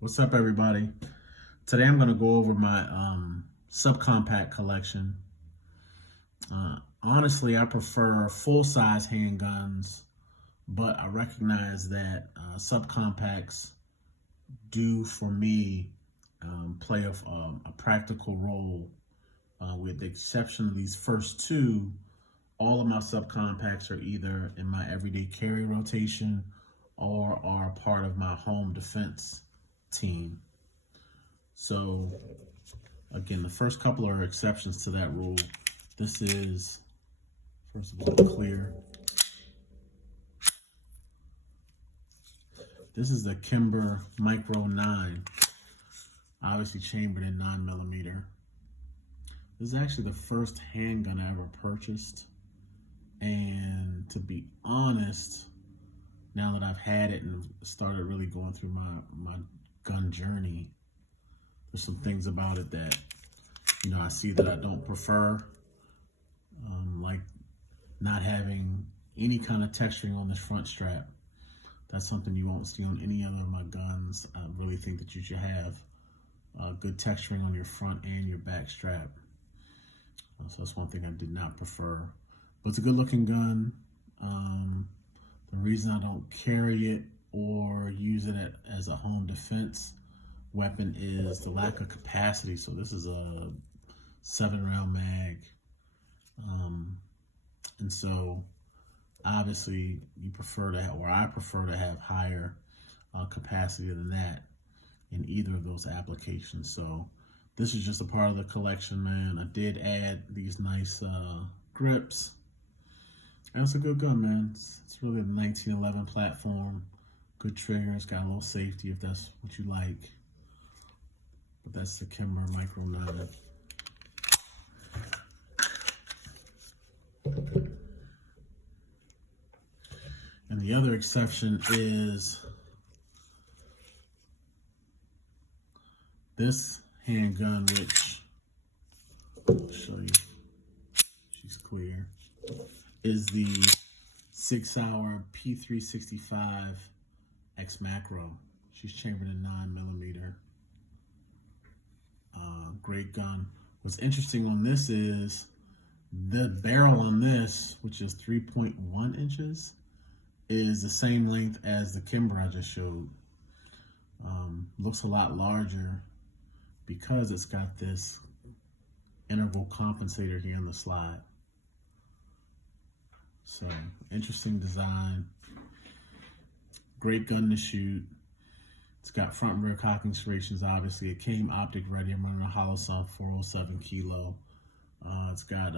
What's up, everybody? Today I'm going to go over my subcompact collection. Honestly, I prefer full-size handguns, but I recognize that subcompacts do, for me, play a practical role. With the exception of these first two, all of my subcompacts are either in my everyday carry rotation or are part of my home defense team. So again, the first couple are exceptions to that rule. This is, first of all, clear. This is the Kimber Micro 9, obviously chambered in 9mm. This is actually the first handgun I ever purchased. And to be honest, now that I've had it and started really going through my gun journey, there's some things about it that, I see that I don't prefer, like not having any kind of texturing on this front strap. That's something you won't see on any other of my guns. I really think that you should have good texturing on your front and your back strap. So that's one thing I did not prefer. But it's a good looking gun. The reason I don't carry it or use it as a home defense weapon is the lack of capacity. So this is a 7-round mag. And so obviously you prefer to have, or I prefer to have higher capacity than that in either of those applications. So this is just a part of the collection, man. I did add these nice grips. And it's a good gun, man. It's really a 1911 platform. Good trigger. It's got a little safety if that's what you like. But that's the Kimber Micro 9. And the other exception is this handgun, which I'll show you. She's clear. Is the 6-hour P365 X Macro. She's chambered in 9mm. Great gun. What's interesting on this is the barrel on this, which is 3.1 inches, is the same length as the Kimber I just showed. Looks a lot larger because it's got this interval compensator here on the slide. So, interesting design. Great gun to shoot. It's got front and rear cocking serrations, obviously. It came optic ready. I'm running a hollow sump 407 kilo. It's got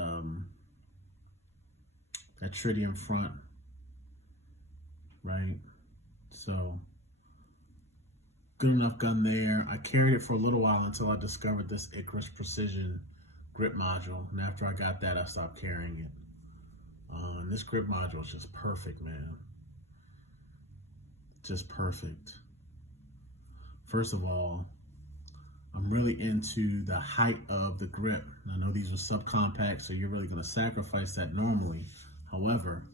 that tritium front, right? So, good enough gun there. I carried it for a little while until I discovered this Icarus Precision grip module. And after I got that, I stopped carrying it. And this grip module is just perfect, man. Just perfect. First of all, I'm really into the height of the grip. I know these are subcompact, so you're really going to sacrifice that normally. However,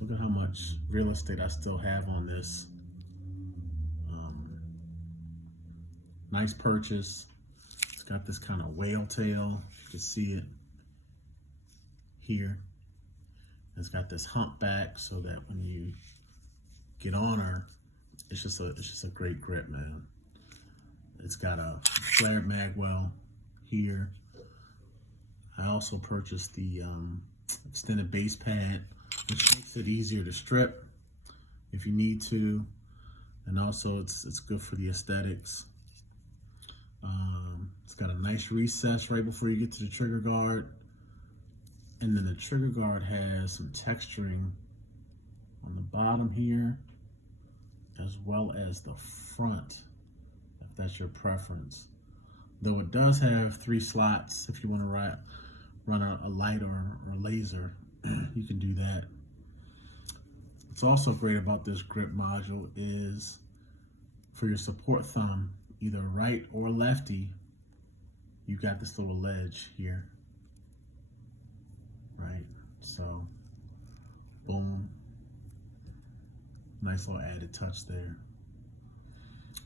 look at how much real estate I still have on this. Nice purchase. It's got this kind of whale tail. You can see it here. It's got this hump back so that when you get on her, it's just a great grip, man. It's got a flared mag well here. I also purchased the extended base pad, which makes it easier to strip if you need to, and also it's good for the aesthetics. It's got a nice recess right before you get to the trigger guard. And then the trigger guard has some texturing on the bottom here, as well as the front, if that's your preference. Though it does have 3 slots if you want to run a light or a laser, you can do that. What's also great about this grip module is for your support thumb, either right or lefty, you got this little ledge here. Right, so boom, nice little added touch there.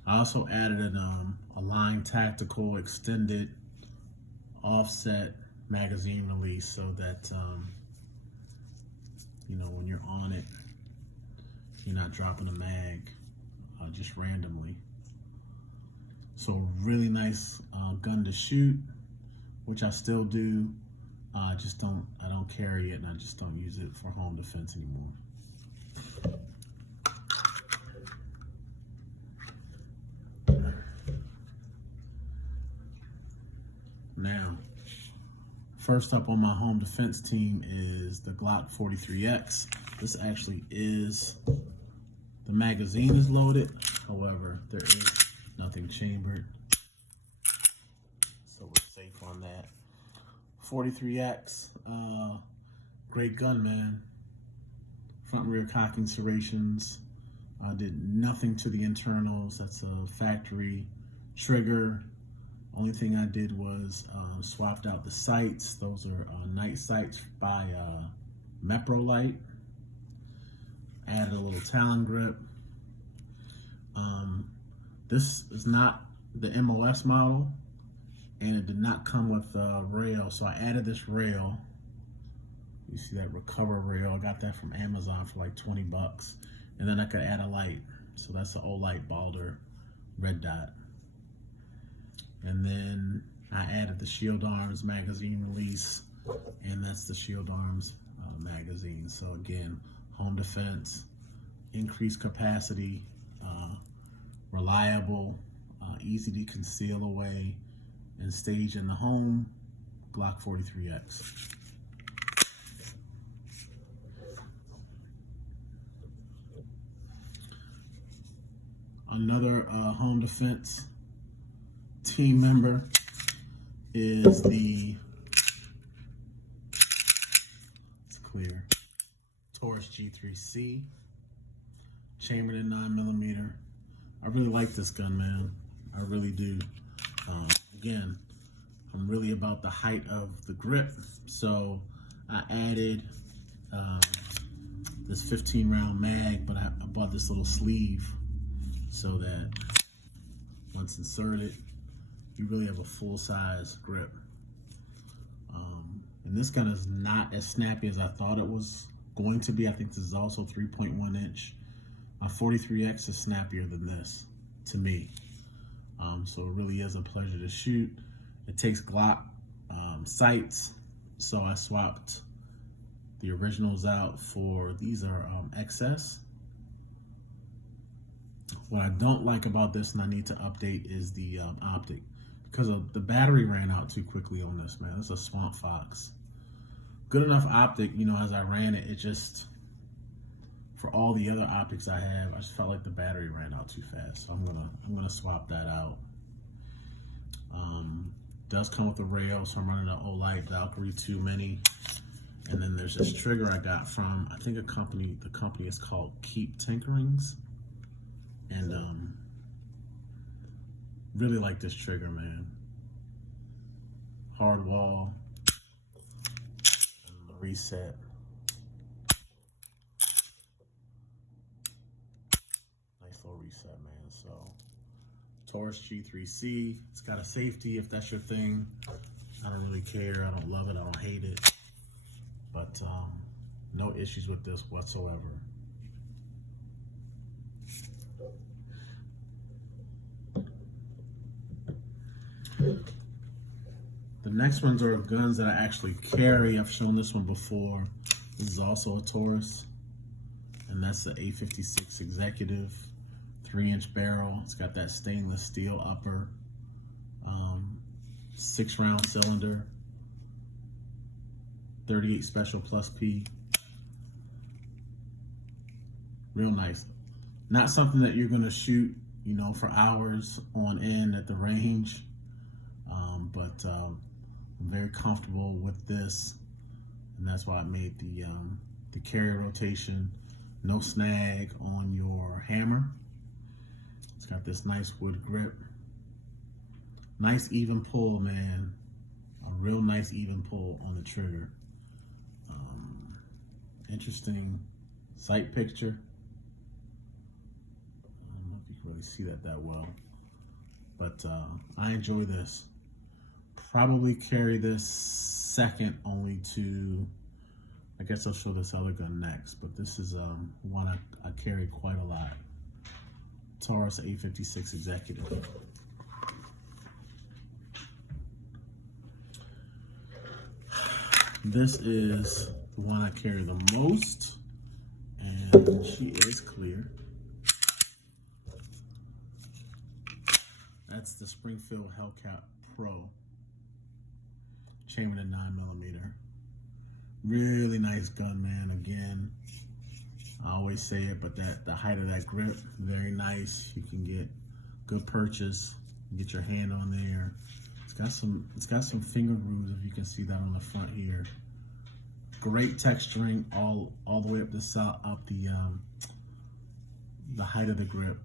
I also added a line tactical extended offset magazine release so that you know, when you're on it, you're not dropping a mag just randomly. So really nice gun to shoot, which I still do. I don't carry it, and I just don't use it for home defense anymore. Now, first up on my home defense team is the Glock 43X. This actually is, the magazine is loaded, however, there is nothing chambered, so we're safe on that. 43X, great gun, man. Front and rear cocking serrations. I did nothing to the internals. That's a factory trigger. Only thing I did was swapped out the sights. Those are night sights by Meprolite. Added a little Talon grip. This is not the MOS model, and it did not come with a rail, so I added this rail. You see that recover rail? I got that from Amazon for like 20 bucks. And then I could add a light. So that's an Olight Balder red dot. And then I added the Shield Arms magazine release, and that's the Shield Arms magazine. So again, home defense, increased capacity, reliable, easy to conceal away and stage in the home, Glock 43X. Another home defense team member is the, it's clear, Taurus G3C, chambered in 9mm. I really like this gun, man. I really do. Again, I'm really about the height of the grip, so I added this 15-round mag, but I bought this little sleeve so that once inserted, you really have a full-size grip. And this gun is not as snappy as I thought it was going to be. I think this is also 3.1 inch. My 43X is snappier than this, to me. So it really is a pleasure to shoot. It takes Glock sights, so I swapped the originals out for, these are XS. What I don't like about this, and I need to update, is the optic, because the battery ran out too quickly on this, man. This is a Swamp Fox. Good enough optic, you know, as I ran it, it just, for all the other optics I have, I just felt like the battery ran out too fast. So I'm gonna swap that out. Does come with a rail, so I'm running an Olight Valkyrie 2 Mini. And then there's this trigger I got from, I think the company is called Keep Tinkerings. And really like this trigger, man. Hard wall, and the reset. Nice little reset, man. So Taurus G3C, it's got a safety if that's your thing. I don't really care. I don't love it. I don't hate it. But no issues with this whatsoever. The next ones are guns that I actually carry. I've shown this one before. This is also a Taurus, and that's the A56 Executive, 3-inch barrel. It's got that stainless steel upper, 6-round cylinder, 38 Special Plus P. Real nice. Not something that you're gonna shoot, you know, for hours on end at the range, but I'm very comfortable with this, and that's why I made the carry rotation. No snag on your hammer. It's got this nice wood grip. Nice even pull, man. A real nice even pull on the trigger. Interesting sight picture. I don't know if you can really see that well. But I enjoy this. Probably carry this second only to, I guess I'll show this other gun next, but this is one I carry quite a lot. Taurus 856 Executive. This is the one I carry the most, and she is clear. That's the Springfield Hellcat Pro, chambered in 9mm. Really nice gun, man. Again, I always say it, but the height of that grip, very nice. You can get good purchase, get your hand on there. It's got some finger grooves, if you can see that on the front here. Great texturing all the way up the height of the grip.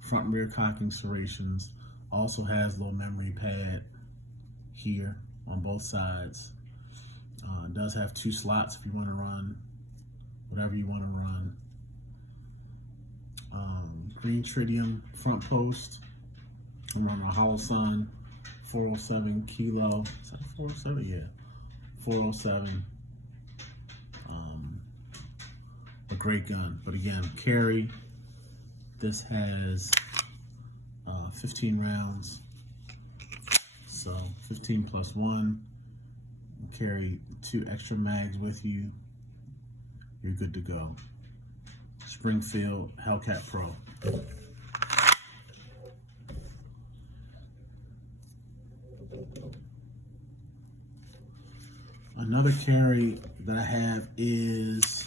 Front and rear cocking serrations. Also has low memory pad here on both sides. It does have 2 slots if you want to run whatever you want to run. Green tritium front post. I'm running a Holosun 407 kilo. Is that 407? Yeah, 407. A great gun, but again, carry. This has 15 rounds, so 15 plus 1. Carry 2 extra mags with you. You're good to go. Springfield Hellcat Pro. Another carry that I have is,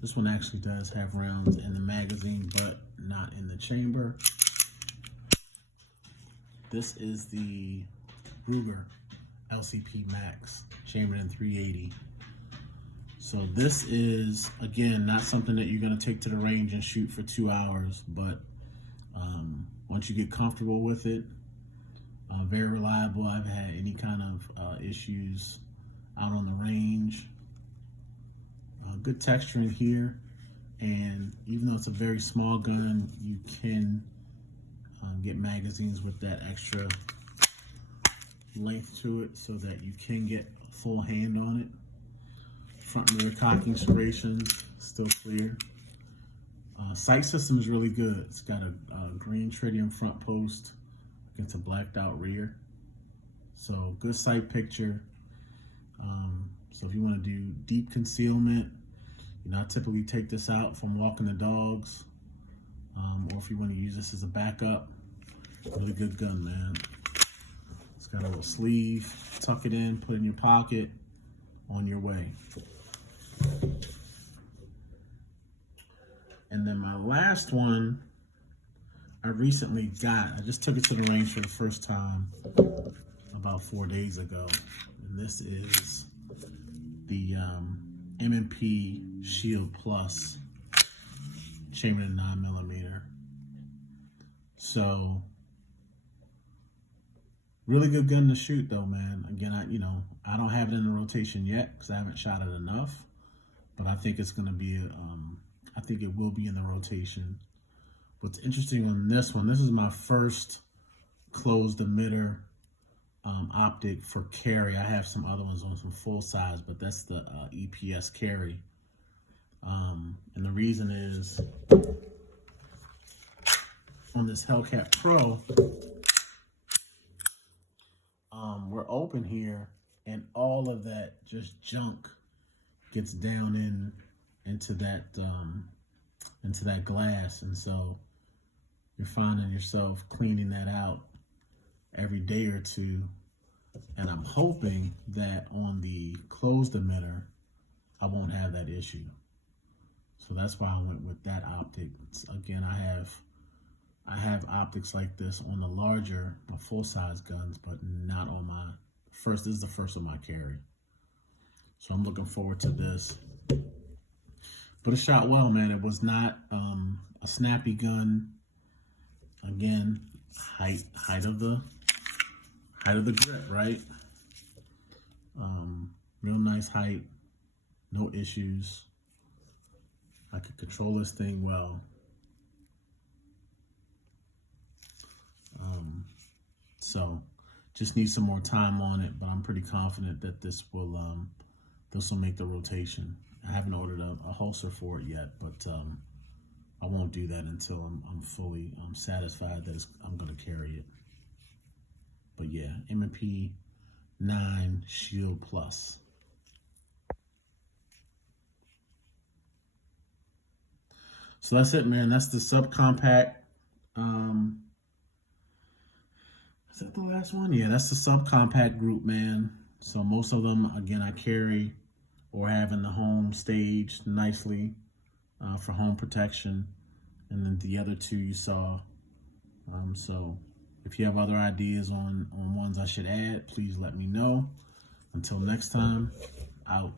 this one actually does have rounds in the magazine, but not in the chamber. This is the Ruger LCP Max, chambered in 380. So this is, again, not something that you're gonna take to the range and shoot for 2 hours, but once you get comfortable with it, very reliable. I've had any kind of issues out on the range. Good texturing here, and even though it's a very small gun, you can get magazines with that extra length to it so that you can get a full hand on it. Front and rear cocking serrations, still clear. Sight system is really good. It's got a green tritium front post against a blacked out rear. So good sight picture. So if you want to do deep concealment, I typically take this out if I'm walking the dogs, or if you want to use this as a backup. Really good gun, man. It's got a little sleeve, tuck it in, put it in your pocket, on your way. And then my last one, I recently got. I just took it to the range for the first time about 4 days ago. And this is the M&P Shield Plus, chambered in 9mm. So, really good gun to shoot though, man. Again, I don't have it in the rotation yet because I haven't shot it enough, but I think it's going to be, I think it will be in the rotation. What's interesting on this one, this is my first closed emitter optic for carry. I have some other ones on some full size, but that's the EPS carry. And the reason is, on this Hellcat Pro, we're open here, and all of that just junk gets down into that glass, and so you're finding yourself cleaning that out every day or two. And I'm hoping that on the closed emitter, I won't have that issue. So that's why I went with that optic. Again, I have optics like this on the larger, my full-size guns, but not on my first. This is the first of my carry. So I'm looking forward to this. But it shot well, man. It was not a snappy gun. Again, height of the grip, right? Real nice height, no issues. I could control this thing well. So just need some more time on it, but I'm pretty confident that this will make the rotation. I haven't ordered a holster for it yet, but I won't do that until I'm fully satisfied that I'm going to carry it. But yeah, M&P 9 Shield Plus. So that's it, man. That's the subcompact. Is that the last one? Yeah, that's the subcompact group, man. So most of them, again, I carry or have in the home staged nicely for home protection. And then the other two you saw. So if you have other ideas on ones I should add, please let me know. Until next time, out.